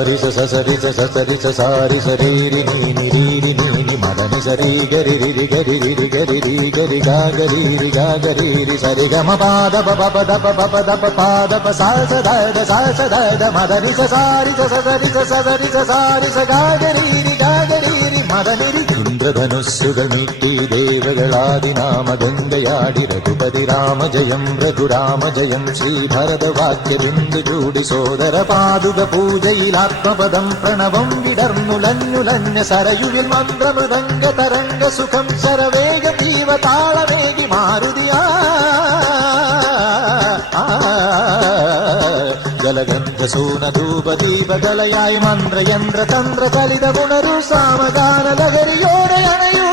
సారి సరి సరి సారి సరి ని మదని సరి గరి రి గరి రి గరి రి గరి గా గరి రి గా గరి రి సరి గమ పాద ప పద ప పద ప పాద ప సా స ద మదని సారి సరి సారి స గా గరి రి മദനി ഇന്ദ്രധനുസ്സുകൾ നീട്ടി ദേവകളാദിനാമഗംഗയാടി രഘുപതി രാമജയം രഘുരാമജയം ശ്രീഭരതവാക്യബിന്ദു ചൂടി സോദര പാതുക പൂജയിൽ ആത്മപദം പ്രണവം വിടർന്നുലഞ്ഞുലഞ്ഞ സരയുവിൽ മന്ത്രമൃദംഗ തരംഗ സുഖം ശരവേഗ തീവ താളവേഗി മാരുതിയാ ജലഗന്ധസൂനധൂപദീപകലയായി മന്ത്രയന്ത്ര തന്ത്ര ചലിത പുണരു സാമഗാന ലഹരിയോടെ അണയൂ